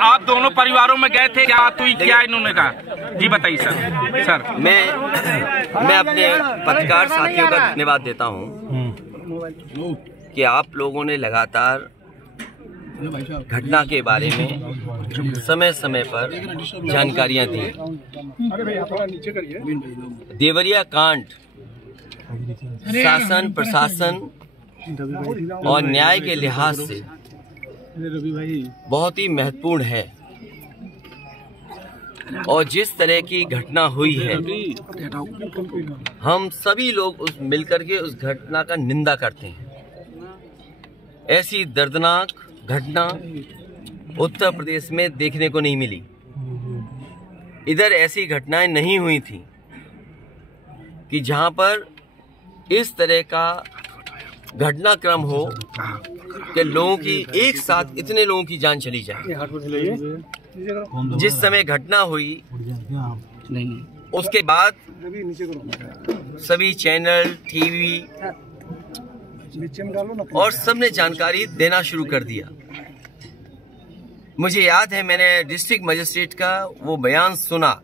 आप दोनों परिवारों में गए थे, क्या तो क्या इन्होंने कहा जी बताइए सर। सर मैं अपने पत्रकार साथियों का धन्यवाद देता हूं कि आप लोगों ने लगातार घटना के बारे में समय समय पर जानकारियां दी। देवरिया कांड शासन प्रशासन और न्याय के लिहाज से बहुत ही महत्वपूर्ण है और जिस तरह की घटना हुई है हम सभी लोग मिलकर के उस घटना का निंदा करते हैं। ऐसी दर्दनाक घटना उत्तर प्रदेश में देखने को नहीं मिली। इधर ऐसी घटनाएं नहीं हुई थी कि जहां पर इस तरह का घटनाक्रम हो कि लोगों की एक साथ इतने लोगों की जान चली जाए। जिस समय घटना हुई उसके बाद सभी चैनल टीवी और सबने जानकारी देना शुरू कर दिया। मुझे याद है मैंने डिस्ट्रिक्ट मजिस्ट्रेट का वो बयान सुना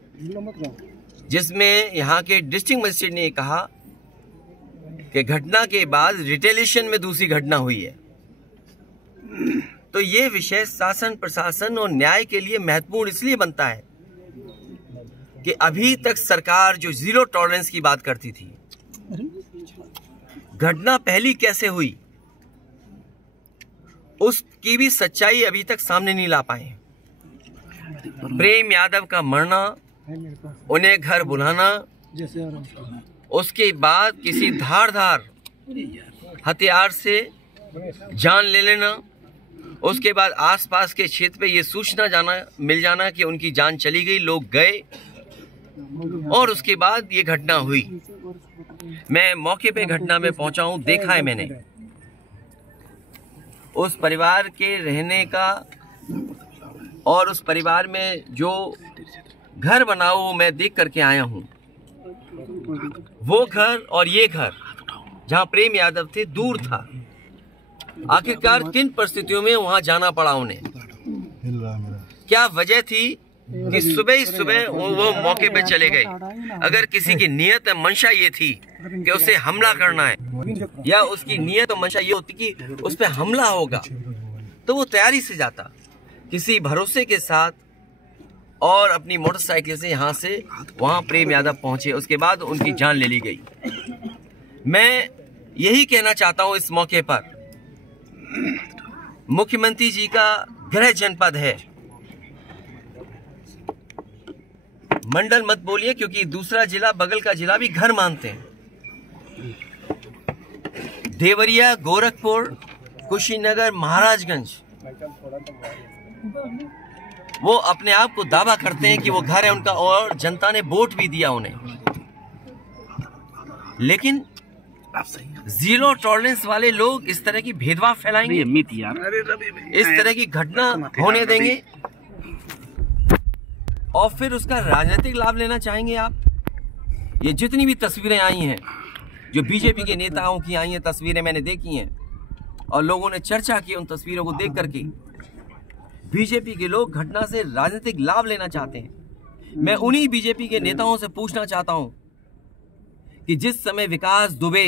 जिसमें यहाँ के डिस्ट्रिक्ट मजिस्ट्रेट ने कहा कि घटना के बाद रिटेलिएशन में दूसरी घटना हुई है। तो ये विषय शासन प्रशासन और न्याय के लिए महत्वपूर्ण इसलिए बनता है कि अभी तक सरकार जो जीरो टॉलरेंस की बात करती थी, घटना पहली कैसे हुई उसकी भी सच्चाई अभी तक सामने नहीं ला पाए। प्रेम यादव का मरना, उन्हें घर बुलाना, उसके बाद किसी धारदार हथियार से जान ले लेना, उसके बाद आसपास के क्षेत्र पे ये सूचना मिल जाना कि उनकी जान चली गई, लोग गए और उसके बाद ये घटना हुई। मैं मौके पे घटना में पहुंचा हूं, देखा है मैंने उस परिवार के रहने का और उस परिवार में जो घर बना वो मैं देख करके आया हूं। वो घर और ये घर जहां प्रेम यादव थे दूर था। आखिरकार किन परिस्थितियों में वहां जाना पड़ा उन्हें, क्या वजह थी कि सुबह ही सुबह वो मौके पे चले गए। अगर किसी की नियत मंशा ये थी कि उसे हमला करना है या उसकी नियत मंशा ये होती कि उस पे हमला होगा तो वो तैयारी से जाता किसी भरोसे के साथ और अपनी मोटरसाइकिल से यहाँ से वहां प्रेम यादव पहुंचे। उसके बाद उनकी जान ले ली गई। मैं यही कहना चाहता हूं इस मौके पर, मुख्यमंत्री जी का गृह जनपद है, मंडल मत बोलिए क्योंकि दूसरा जिला बगल का जिला भी घर मानते हैं। देवरिया, गोरखपुर, कुशीनगर, महाराजगंज वो अपने आप को दावा करते हैं कि वो घर है उनका और जनता ने वोट भी दिया उन्हें। लेकिन जीरो टॉलरेंस वाले लोग इस तरह की भेदभाव फैलाएंगे, इस तरह की घटना होने देंगे और फिर उसका राजनीतिक लाभ लेना चाहेंगे आप। ये जितनी भी तस्वीरें आई हैं जो बीजेपी के नेताओं की आई हैं, तस्वीरें मैंने देखी हैं और लोगों ने चर्चा की उन तस्वीरों को देख करके। बीजेपी के लोग घटना से राजनीतिक लाभ लेना चाहते हैं। मैं उन्हीं बीजेपी के नेताओं से पूछना चाहता हूं कि जिस समय विकास दुबे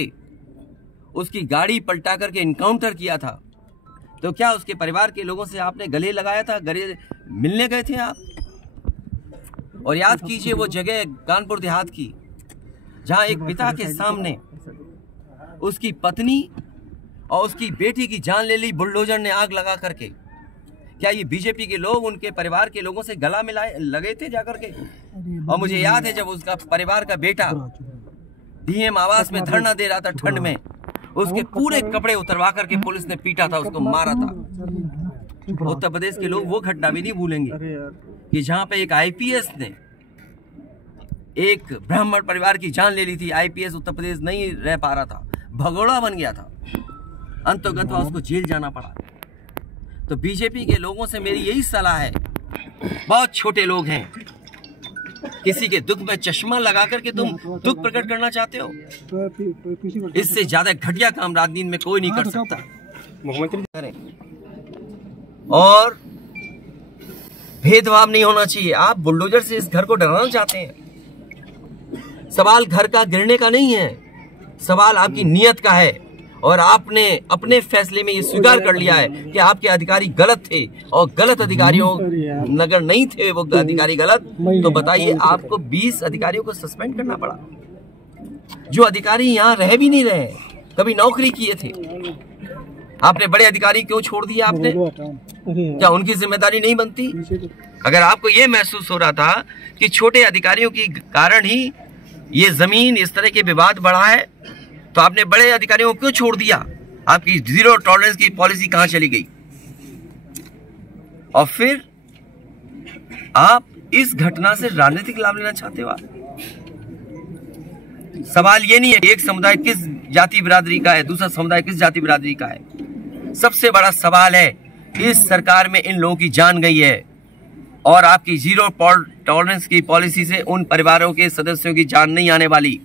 उसकी गाड़ी पलटा करके इनकाउंटर किया था तो क्या उसके परिवार के लोगों से आपने गले लगाया था, गले मिलने गए थे आप? और याद कीजिए वो जगह कानपुर देहात की जहां एक पिता के सामने उसकी पत्नी और उसकी बेटी की जान ले ली बुलडोजर ने आग लगा करके। क्या ये बीजेपी के लोग उनके परिवार के लोगों से गला मिलाए लगे थे जाकर के? और मुझे याद है जब उसका परिवार का बेटा डीएम आवास में धरना दे रहा था ठंड में, उसके पूरे कपड़े उतरवा करके पुलिस ने पीटा था, उसको मारा था। उत्तर प्रदेश के लोग वो घटना भी नहीं भूलेंगे कि जहां पे एक आईपीएस ने एक ब्राह्मण परिवार की जान ले ली थी। आईपीएस उत्तर प्रदेश नहीं रह पा रहा था, भगोड़ा बन गया था, अंतर्गत उसको जेल जाना पड़ा। तो बीजेपी के लोगों से मेरी यही सलाह है, बहुत छोटे लोग हैं, किसी के दुख में चश्मा लगा करके तुम दुख प्रकट करना चाहते हो, इससे ज्यादा घटिया काम राजनीति में कोई नहीं कर सकता। और भेदभाव नहीं होना चाहिए। आप बुलडोजर से इस घर को डराना चाहते हैं। सवाल घर का गिरने का नहीं है, सवाल आपकी नीयत का है। और आपने अपने फैसले में ये स्वीकार कर लिया है कि आपके अधिकारी गलत थे और गलत अधिकारियों अगर नहीं थे वो अधिकारी गलत, तो बताइए आपको 20 अधिकारियों को सस्पेंड करना पड़ा, जो अधिकारी यहाँ रह भी नहीं रहे, कभी नौकरी किए थे। आपने बड़े अधिकारी क्यों छोड़ दिए? आपने क्या उनकी जिम्मेदारी नहीं बनती? अगर आपको ये महसूस हो रहा था कि छोटे अधिकारियों के कारण ही ये जमीन इस तरह के विवाद बढ़ा है, तो आपने बड़े अधिकारियों को क्यों छोड़ दिया? आपकी जीरो टॉलरेंस की पॉलिसी कहां चली गई? और फिर आप इस घटना से राजनीतिक लाभ लेना चाहते हो? सवाल ये नहीं है एक समुदाय किस जाति बिरादरी का है, दूसरा समुदाय किस जाति बिरादरी का है। सबसे बड़ा सवाल है इस सरकार में इन लोगों की जान गई है और आपकी जीरो टॉलरेंस की पॉलिसी से उन परिवारों के सदस्यों की जान नहीं आने वाली।